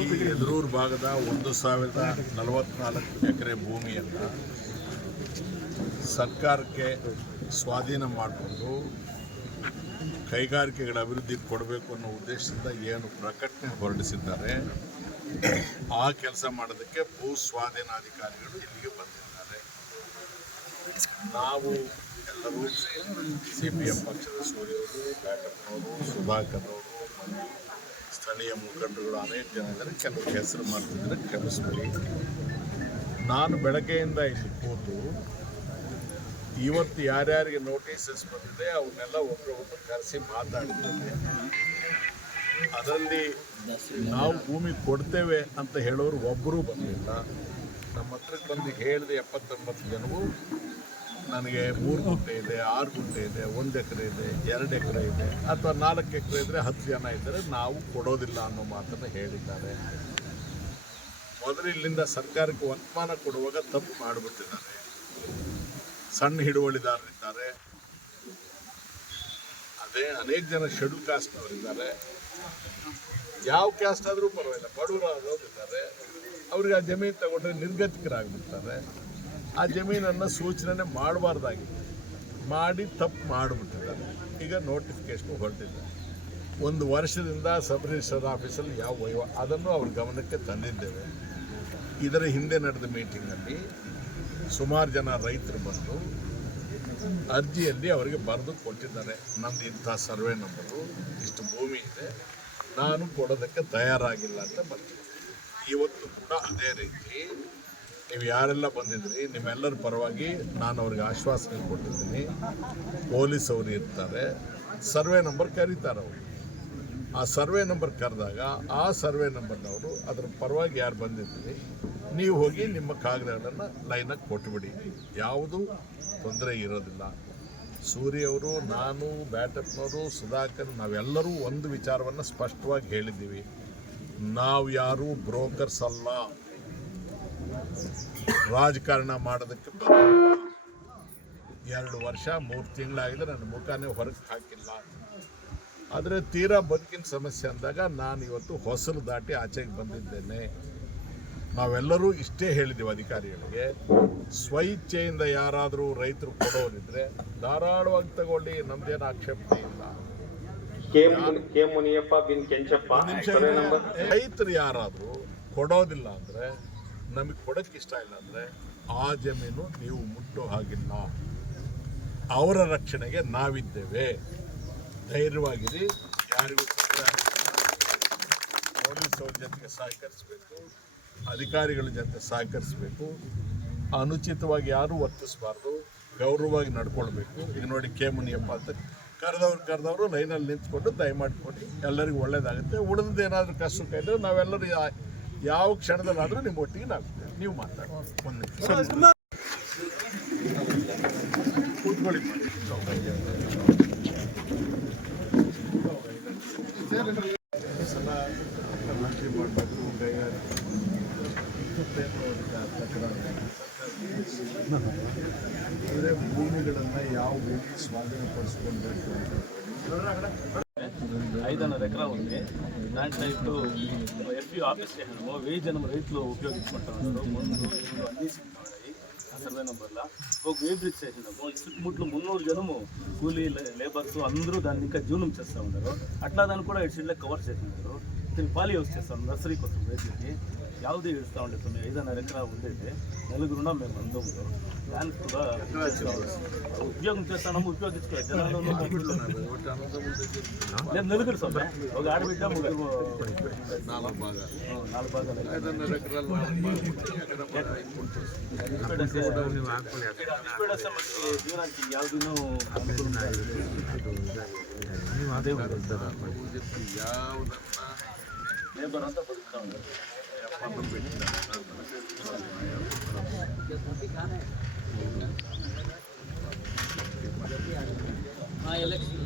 ಈ ಎದುರೂರು ಭಾಗದ 1044 ಎಕರೆ ಭೂಮಿಯನ್ನು ಸರ್ಕಾರಕ್ಕೆ ಸ್ವಾಧೀನ ಮಾಡಿಕೊಂಡು ಕೈಗಾರಿಕೆಗಳ ಅಭಿವೃದ್ಧಿ ಕೊಡಬೇಕು ಅನ್ನೋ ಉದ್ದೇಶದಿಂದ ಏನು ಪ್ರಕಟಣೆ ಹೊರಡಿಸಿದ್ದಾರೆ, ಆ ಕೆಲಸ ಮಾಡೋದಕ್ಕೆ ಭೂ ಸ್ವಾಧೀನಾಧಿಕಾರಿಗಳು ಇಲ್ಲಿಗೆ ಬಂದಿದ್ದಾರೆ. ನಾವು ಎಲ್ಲರೂ CPM ಪಕ್ಷದ ಸೂರ್ಯವರು, ಬ್ಯಾಟಪ್ಪನವರು, ಸುಧಾಕರ್ ಅವರು, ಸ್ಥಳೀಯ ಮುಖಂಡರುಗಳು ಅನೇಕ ಜನ ಇದ್ದಾರೆ. ಕೆಲವರು ಹೆಸರು ಮಾಡ್ತಿದ್ದಾರೆ, ಕ್ಷಮಿಸ್ಬಿಡಿ. ನಾನು ಬೆಳಗ್ಗೆಯಿಂದ ಇಲ್ಲಿ ಕೂತು ಇವತ್ತು ಯಾರ್ಯಾರಿಗೆ ನೋಟಿಸಸ್ ಬಂದಿದೆ ಅವನ್ನೆಲ್ಲ ಒಬ್ಬರೊಬ್ಬರು ಕರೆಸಿ ಮಾತಾಡಿದ್ದೇನೆ. ಅದರಲ್ಲಿ ನಾವು ಭೂಮಿ ಕೊಡ್ತೇವೆ ಅಂತ ಹೇಳೋರು ಒಬ್ಬರೂ ಬಂದಿಲ್ಲ. ನಮ್ಮ ಹತ್ರಕ್ಕೆ ಬಂದು ಹೇಳಿದೆ 79 ಜನವು ನನಗೆ 3 ಗುಂಟೆ ಇದೆ, 6 ಗುಂಟೆ ಇದೆ, 1 ಎಕರೆ ಇದೆ, 2 ಎಕರೆ ಇದೆ, ಅಥವಾ 4 ಎಕರೆ ಇದ್ದರೆ 10 ಜನ ಇದ್ದರೆ ನಾವು ಕೊಡೋದಿಲ್ಲ ಅನ್ನೋ ಮಾತನ್ನು ಹೇಳಿದ್ದಾರೆ. ಮೊದಲು ಇಲ್ಲಿಂದ ಸರ್ಕಾರಕ್ಕೆ ವರ್ತಮಾನ ಕೊಡುವಾಗ ತಪ್ಪು ಮಾಡಿಬಿಟ್ಟಿದ್ದಾರೆ. ಸಣ್ಣ ಹಿಡುವಳಿದಾರರಿದ್ದಾರೆ, ಅದೇ ಅನೇಕ ಜನ ಶೆಡ್ಯೂಲ್ ಕಾಸ್ಟ್ನವರಿದ್ದಾರೆ. ಯಾವ ಕ್ಯಾಸ್ಟ್ ಆದರೂ ಪರವಾಗಿಲ್ಲ, ಬಡವರಾದವರಿದ್ದಾರೆ. ಅವ್ರಿಗೆ ಆ ಜಮೀನು ತಗೊಂಡ್ರೆ ನಿರ್ಗತಿಕರಾಗ್ಬಿಡ್ತಾರೆ. ಆ ಜಮೀನನ್ನು ಸೂಚನೆ ಮಾಡಬಾರ್ದಾಗಿತ್ತು, ಮಾಡಿ ತಪ್ಪು ಮಾಡಿಬಿಟ್ಟಿದ್ದಾರೆ. ಈಗ ನೋಟಿಫಿಕೇಶನ್ ಹೊರಟಿದೆ. 1 ವರ್ಷದಿಂದ ಸಬ್ ರಿಜಿಸ್ಟರ್ ಆಫೀಸಲ್ಲಿ ಯಾವ ಅದನ್ನು ಅವ್ರ ಗಮನಕ್ಕೆ ತಂದಿದ್ದೇವೆ. ಇದರ ಹಿಂದೆ ನಡೆದ ಮೀಟಿಂಗಲ್ಲಿ ಸುಮಾರು ಜನ ರೈತರು ಬಂದು ಅರ್ಜಿಯಲ್ಲಿ ಅವರಿಗೆ ಬರೆದು ಕೊಟ್ಟಿದ್ದಾರೆ, ನಮ್ಮದು ಇಂಥ ಸರ್ವೆ ನಂಬರು, ಇಷ್ಟು ಭೂಮಿ ಇದೆ, ನಾನು ಕೊಡೋದಕ್ಕೆ ತಯಾರಾಗಿಲ್ಲ ಅಂತ ಬರ್ತೀನಿ. ಇವತ್ತು ಕೂಡ ಅದೇ ರೀತಿ ನೀವು ಯಾರೆಲ್ಲ ಬಂದಿದ್ರಿ ನಿಮ್ಮೆಲ್ಲರ ಪರವಾಗಿ ನಾನು ಅವ್ರಿಗೆ ಆಶ್ವಾಸನೆ ಕೊಟ್ಟಿದ್ದೀನಿ. ಪೊಲೀಸ್ ಅವರು ಇರ್ತಾರೆ, ಸರ್ವೆ ನಂಬರ್ ಕರೀತಾರೆ. ಅವರು ಆ ಸರ್ವೆ ನಂಬರ್ ಕರೆದಾಗ ಆ ಸರ್ವೆ ನಂಬರ್ನವರು ಅದರ ಪರವಾಗಿ ಯಾರು ಬಂದಿದ್ದೀರಿ ನೀವು ಹೋಗಿ ನಿಮ್ಮ ಕಾಗದಗಳನ್ನು ಲೈನಾಗಿ ಕೊಟ್ಟುಬಿಡಿ, ಯಾವುದೂ ತೊಂದರೆ ಇರೋದಿಲ್ಲ. ಸೂರ್ಯವರು, ನಾನು, ಬ್ಯಾಟಪ್ಪನವರು, ಸುಧಾಕರ್ ನಾವೆಲ್ಲರೂ ಒಂದು ವಿಚಾರವನ್ನು ಸ್ಪಷ್ಟವಾಗಿ ಹೇಳಿದ್ದೀವಿ. ನಾವು ಯಾರೂ ಬ್ರೋಕರ್ಸ್ ಅಲ್ಲ, ರಾಜಕಾರಣ ಮಾಡೋದಕ್ಕೆ ಬಂದಿಲ್ಲ. 2 ವರ್ಷ 3 ತಿಂಗಳಾಗಿದೆ ನನ್ನ ಮುಖಾನೇ ಹೊರಗೆ ಹಾಕಿಲ್ಲ. ಆದರೆ ತೀರಾ ಬದುಕಿನ ಸಮಸ್ಯೆ ಅಂದಾಗ ನಾನು ಇವತ್ತು ಹೊಸಲು ದಾಟಿ ಆಚೆಗೆ ಬಂದಿದ್ದೇನೆ. ನಾವೆಲ್ಲರೂ ಇಷ್ಟೇ ಹೇಳಿದ್ದೀವಿ ಅಧಿಕಾರಿಗಳಿಗೆ, ಸ್ವಇಚ್ಛೆಯಿಂದ ಯಾರಾದರೂ ರೈತರು ಕೊಡೋರಿದ್ರೆ ಧಾರಾಳವಾಗಿ ತಗೊಳ್ಳಿ, ನಮ್ದೇನು ಆಕ್ಷೇಪಣೆ ಇಲ್ಲ. ರೈತರು ಯಾರಾದರೂ ಕೊಡೋದಿಲ್ಲ ಅಂದರೆ, ನಮಗೆ ಕೊಡೋಕ್ಕೆ ಇಷ್ಟ ಇಲ್ಲ ಅಂದರೆ ಆ ಜಮೀನು ನೀವು ಮುಟ್ಟೋ ಹಾಗಿಲ್ಲ. ಅವರ ರಕ್ಷಣೆಗೆ ನಾವಿದ್ದೇವೆ, ಧೈರ್ಯವಾಗಿರಿ. ಯಾರಿಗೂ ಪೊಲೀಸವ್ರ ಜೊತೆಗೆ ಸಹಕರಿಸಬೇಕು, ಅಧಿಕಾರಿಗಳ ಜೊತೆ ಸಹಕರಿಸಬೇಕು. ಅನುಚಿತವಾಗಿ ಯಾರೂ ವರ್ತಿಸಬಾರ್ದು, ಗೌರವವಾಗಿ ನಡ್ಕೊಳ್ಬೇಕು. ಈಗ ನೋಡಿ ಮುನಿಯಪ್ಪ ಅಂತ ಕರೆದವರು ಲೈನಲ್ಲಿ ನಿಂತ್ಕೊಂಡು ದಯಮಾಡಿಕೊಡಿ, ಎಲ್ಲರಿಗೂ ಒಳ್ಳೇದಾಗುತ್ತೆ. ಉಳಿದು ಏನಾದರೂ ಕಷ್ಟ ಇದ್ದರೆ ನಾವೆಲ್ಲರೂ ಯಾವ ಕ್ಷಣದಲ್ಲಾದರೂ ನಿಮ್ಮ ಒಟ್ಟಿಗೆ ನಾವಿದ್ದೇವೆ. ನೀವು ಮಾತಾಡಿ ಒಂದು ಕೂತ್ಕೊಳ್ಳಿ. ಸಲ ಮಂತ್ರಿ ಮಾಡಬೇಕು, ಕೈಗಾರಿಕೆ ಅಂದರೆ ಭೂಮಿಗಳನ್ನು ಯಾವ ಭೂಮಿ ಸ್ವಾಧೀನಪಡಿಸ್ಕೊಳ್ಬೇಕು. 500 ఎకరా ఉంది. దాంట్లో ఇప్పుడు FU ఆఫీస్ స్టేషన్ 1000 జనం రైతులు ఉపయోగించుకుంటున్నారు. ముందు అన్నీ ఉన్నాయి ఆ సర్వే నెంబర్లో. ఒక వే బ్రిడ్జ్ చేసినాము, చుట్టుముట్లు 300 జనము కూలీ లేబర్స్ అందరూ దాన్ని ఇంకా జీవనం చేస్తూ ఉన్నారు. అట్లా దాన్ని కూడా ఇటు సైడ్లో కవర్ చేస్తున్నారు. దీన్ని పాలి యూస్ చేస్తాం నర్సరీ కోసం రైతులకి. ಯಾವುದೇ ಇಳಿಸ್ತಾ ಉಂಟು 500 ಎಕರೆ ఉండేది. నలుగురు మేము అందము దానికి కూడా ఉద్యోగం చేస్తాము, ఉపయోగించుకోవాలి. జనాలు లేదు నలుగురు సొమ్మె, ఒక ఆడబిడ్డ, 3 భాగాలు. 4 భాగాలు. 500 ఎకరాలు జీవనానికి ಯಾವುದೂ ಅನುಕೂಲ ಅದೇ ಲೇಬರ್ ಅಂತ ಬದುಕ್ತಾ ಉಂಟು. ಎಲೆಕ್ಷನ್